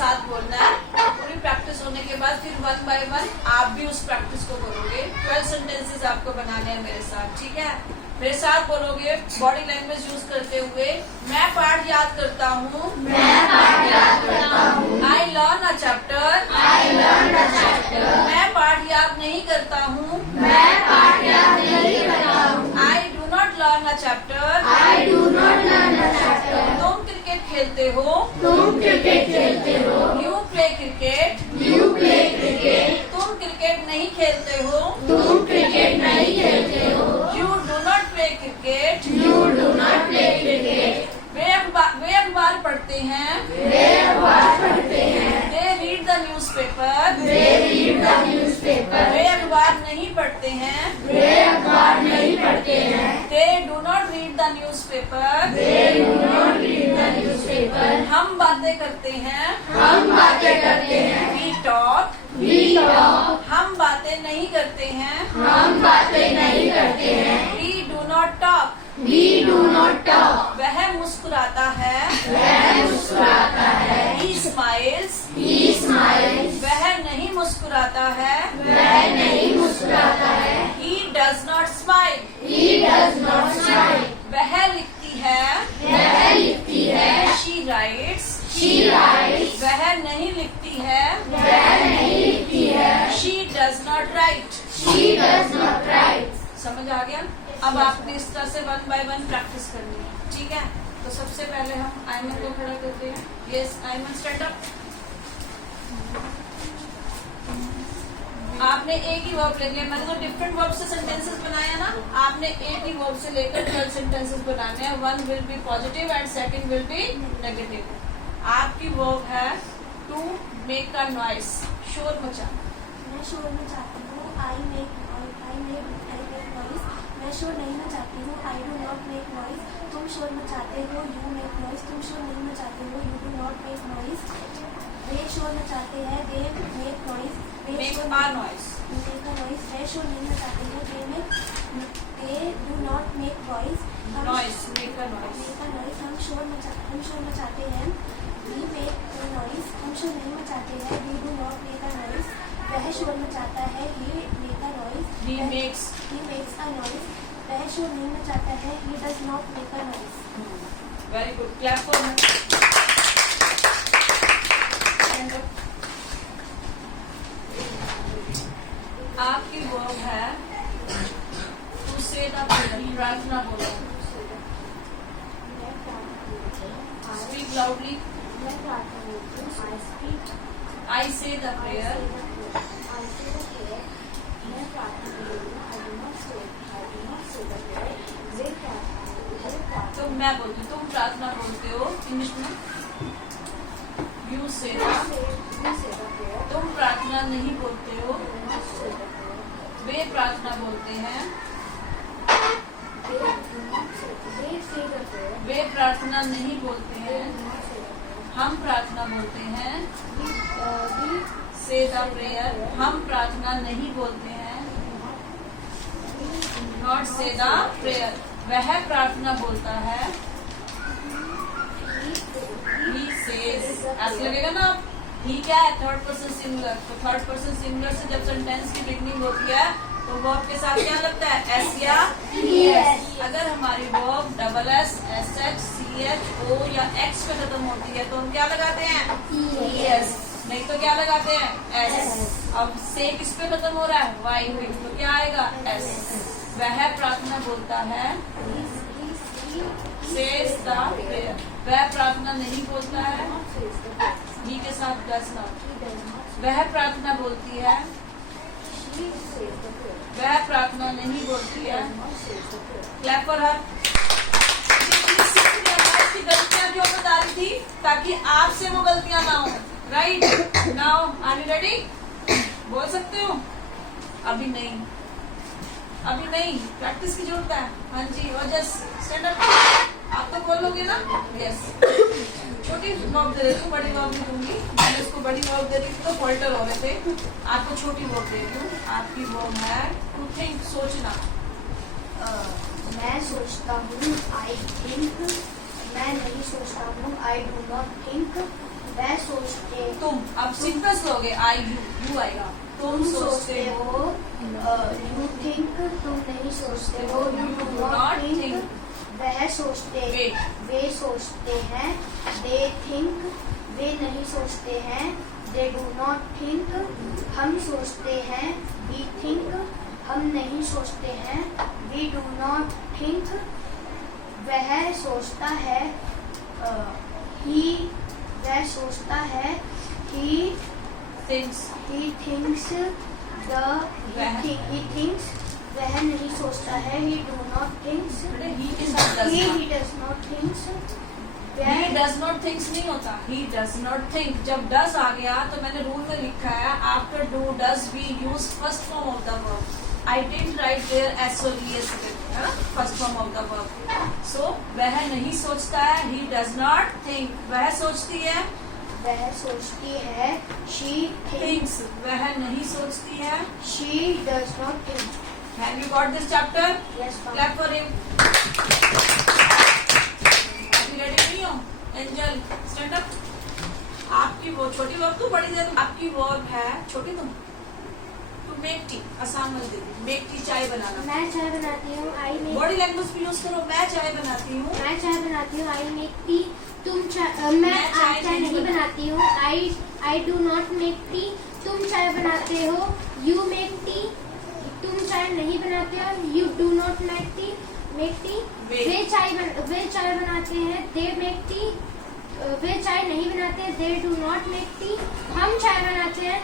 साथ बोलना है। पूरी प्रैक्टिस होने के बाद फिर 1 by 1 आप भी उस प्रैक्टिस को करोगे। 12 सेंटेंसेस आपको बनाने हैं मेरे साथ, ठीक है। मेरे साथ बोलोगे बॉडी लैंग्वेज यूज करते हुए। मैं पाठ याद करता हूँ। I learn a chapter. मैं पाठ याद नहीं करता हूँ। I do not learn a chapter. तुम क्रिकेट खेलते हो। You play cricket. तुम क्रिकेट नहीं खेलते हो। You do not play cricket. वे अखबार पढ़ते हैं। They read the newspaper. वे अखबार नहीं पढ़ते हैं। They do not read the newspaper. हम बातें करते हैं। We talk. हम बातें नहीं करते हैं। We do not talk. वह मुस्कुराता है। He smiles। वह नहीं मुस्कुराता है। He does not smile। वह लिखती है। She writes। वह नहीं लिखती है। She does not write। समझ आ गया। अब आपने इस तरह से 1 by 1 प्रैक्टिस करनी है, ठीक है। तो सबसे पहले हम आयमन को खड़ा करते हैं। यस आयमन स्टैंड अप। आपने एक ही वर्ब ले लिया। मैंने तो डिफरेंट वर्ब से सेंटेंसेस बनाया ना। आपने एक ही वर्ब से लेकर 12 सेंटेंसेस बनाने हैं। 1 will be positive and 2 will be negative. आपकी वर्ब है टू मेक अ नॉइस, शोर मचाना। मैं शोर मचाती हूँ। I make noise. मैं शोर नहीं मचाती हूँ। I do not make noise. तुम शोर मचाते हो। You make noise. तुम शोर नहीं मचाते हो। You do not make noise. वे शोर मचाते हैं। They make noise. Make a noise. वे शोर नहीं मचाते हैं। They do not make voice. Noise, make a noise. हम शोर मचाते हैं। We make noise. हम शोर नहीं मचाते हैं। We do not make a noise. वह शोर मचाता है। He make a noise. He makes a noise. वह शोर नहीं मचाता है। He does not make a noise. Very good. Clap for him. आपकी वर्ब है टू से द प्रेयर, प्रार्थना बोलो। Speak loudly. आई से द प्रेयर। तो मैं बोलती हूँ, तुम प्रार्थना बोलते हो इंग्लिश में। यू से तुम प्रार्थना नहीं बोलते हो। वे प्रार्थना बोलते हैं। वे प्रार्थना नहीं बोलते हैं। हम प्रार्थना बोलते हैं। से द प्रेयर। हम प्रार्थना नहीं बोलते हैं। नॉट से द प्रेयर। वह प्रार्थना बोलता है। He says। ऐसा लगेगा ना। ही क्या है? Third person singular. तो थर्ड पर्सन सिंगुलर से जब सेंटेंस की बिगनिंग होती है तो वर्ब के साथ क्या लगता है? एस या ईएस। अगर हमारी verb double S, S H, C H, O या एक्स पे खत्म होती है तो हम क्या लगाते हैं? ईएस। नहीं तो क्या लगाते हैं? एस। अब से किस पे खत्म हो रहा है? वाई पे। तो क्या आएगा? एस। वह प्रार्थना बोलता है। says the prayer। वह प्रार्थना नहीं बोलता है। ही के साथ does not। वह प्रार्थना बोलती है। वह प्रार्थना नहीं बोलती है। Clap for her. की गलतियां क्यों बता रही थी? ताकि आपसे वो गलतियां ना हो। Right now are you ready? बोल सकते हो? अभी नहीं, अभी नहीं, प्रैक्टिस की जरूरत है। हाँ जी। और जस्ट स्टैंड अप। आप तो बोलोगे ना? यस। छोटी वर्ब दे देती हूँ, बड़ी वर्ब नहीं दूंगी। मैंने इसको बड़ी वर्ब दे दी थी तो फॉल्टर हो रहे थे। आपको छोटी वर्ब दे रही हूँ। आपकी वर्ब है टू थिंक, सोचना। मैं सोचता हूँ। I think. मैं नहीं सोचता हूँ। I do not think. वह सोचते तुम अब सीक्वेंस लोगे, आई यू आएगा, तुम सोचते हो, यू थिंक तुम नहीं सोचते हो, you do do not not think think. वह सोचते वे सोचते हैं, दे थिंक वे नहीं सोचते हैं, दे डू नॉट थिंक हम सोचते हैं, वी थिंक हम नहीं सोचते हैं, वी डू नॉट थिंक वह सोचता है, ही वह सोचता है, ही थिंग्स, थिंक्स he thinks वह नहीं सोचता है, he do not thinks ही के साथ does he not. does not thinks he does not thinks नहीं होता, he does not think. जब does आ गया तो मैंने रूल में लिखा है after do does we use first form of the verb. I didn't write there SOES है ना, first form of the verb. So वह नहीं सोचता है, he does not think. वह सोचती है, वह सोचती है, she thinks thinks. वह नहीं सोचती है. she does not think. Have you got this chapter? Yes, ma'am. Clap for him. अभी ready नहीं हो? Angel, stand up. आपकी वो छोटी वर्ब तो बड़ी दे, आपकी वर्ब है छोटी तुम. To make tea, आसान मत दे. Make tea चाय बनाना. मैं चाय बनाती हूँ, आई मेक बॉडी लैंग्वेज भी यूज करो. मैं चाय बनाती हूँ. मैं चाय बनाती हूँ, आई मेक टी। तुम चाय मैं चाय चाय नहीं बनाती हूँ, I do not make T. तुम चाय बनाते हो, यू मेक टी। तुम चाय नहीं बनाते हो, you do not make tea. वे चाय बनाते हैं, दे मेक टी। वे चाय नहीं बनाते, दे डू नॉट मेक टी। हम चाय बनाते हैं,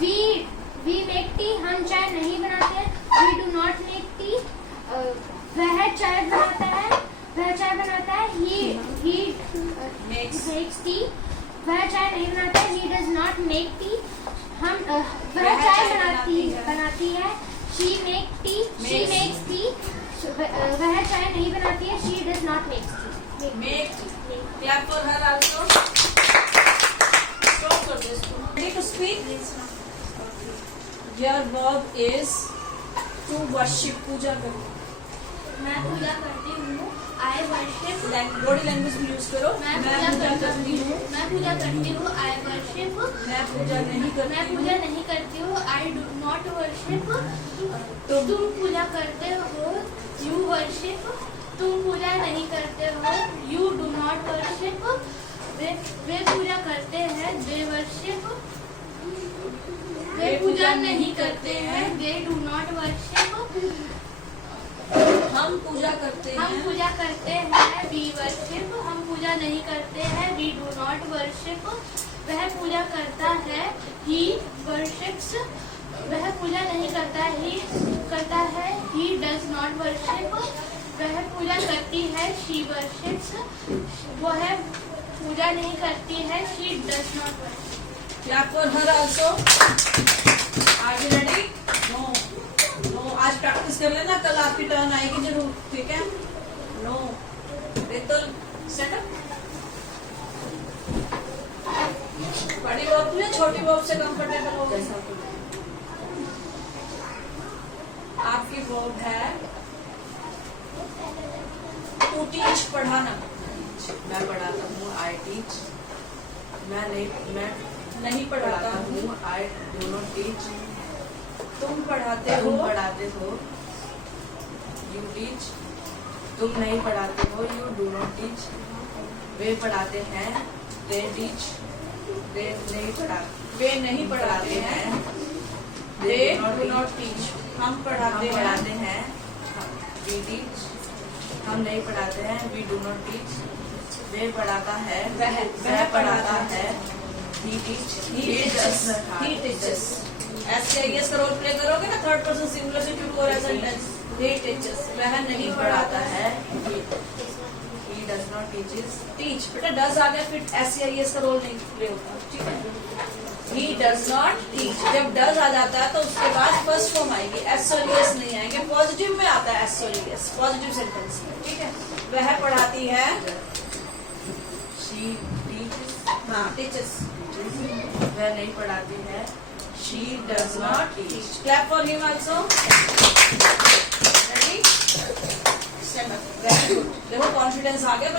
वी मेक टी। हम चाय नहीं बनाते, we do not make tea. वह चाय बनाता है, he makes tea. वह चाय नहीं बनाता है, he does not make tea. वह चाय बनाती है, she makes tea. वह चाय नहीं बनाती है, she does not make tea. Make tea. Clap for her also. Stop for this. Ready to speak? Your verb is to worship. पूजा करो. मैं पूजा करती हूँ, आई वर्शिप। बॉडी लैंग्वेज भी यूज करो. मैं मैं पूजा करती हूँ. मैं पूजा करती हूँ, आई वर्शिप। मैं पूजा नहीं करती मैं हूँ. पूजा नहीं करती हूँ, आई डू नॉट वर्शिप। तुम पूजा करते हो, यू वर्शिप। तुम पूजा नहीं करते हो, यू डू नॉट वर्शिप। वे पूजा करते हैं, दे वर्शिप। वे पूजा नहीं करते हैं, दे डू नॉट वर्शिप। हम पूजा करते हम हैं. पूजा करते हैं, वी वर्शिप। हम पूजा नहीं करते हैं, वी डू नॉट वर्शिप। वह पूजा करता है, ही वर्शिप्स। वह पूजा नहीं करता, ही डज नॉट वर्शिप। वह पूजा करती है, शी वर्शिप्स। वह पूजा नहीं करती है, she does not worship. Clap for her also. Are you ready? No. आज प्रैक्टिस कर लेना, कल आपकी टर्न आएगी जरूर. ठीक है? No. Ritul, stand up. बड़ी वर्ब में छोटी वर्ब से कंफर्टेबल हो गए. आपकी वर्ब है to teach, पढ़ाना. मैं पढ़ाता हूँ, आई टीच। मैं नहीं पढ़ाता हूँ. हूँ, आई डू नॉट टीच। तुम पढ़ाते हो. तुम पढ़ाते हो, यू टीच। तुम नहीं पढ़ाते हो, यू डू नॉट टीच। वे पढ़ाते हैं, दे टीच। वे नहीं पढ़ाते हैं, दे डू नॉट टीच. हम पढ़ाते हैं, वी टीच। हम नहीं पढ़ाते हैं, वी डू नॉट टीच। वे पढ़ाता है, वह पढ़ाता है. ही टीच। he teaches. SIS का रोल प्ले करोगे ना, थर्ड पर्सन सिंगुलर से शुरू हो रहा है सेंटेंस. he teaches. वह नहीं पढ़ाता है. he does not teaches. Teach बेटा डज आ गया, फिर SIS का रोल नहीं प्ले होता. ठीक है? he does not teach. जब डज आ जाता है तो उसके बाद फर्स्ट फॉर्म आएगी, SOES नहीं आएंगे. पॉजिटिव में आता है SOES, पॉजिटिव सेंटेंस में. ठीक है? वह पढ़ाती है. she teaches. हाँ, टीचर्स. वह नहीं पढ़ाती है, She does not teach. Clap for him also. Ready? Stand up. Very good. देखो कॉन्फिडेंस आ गया.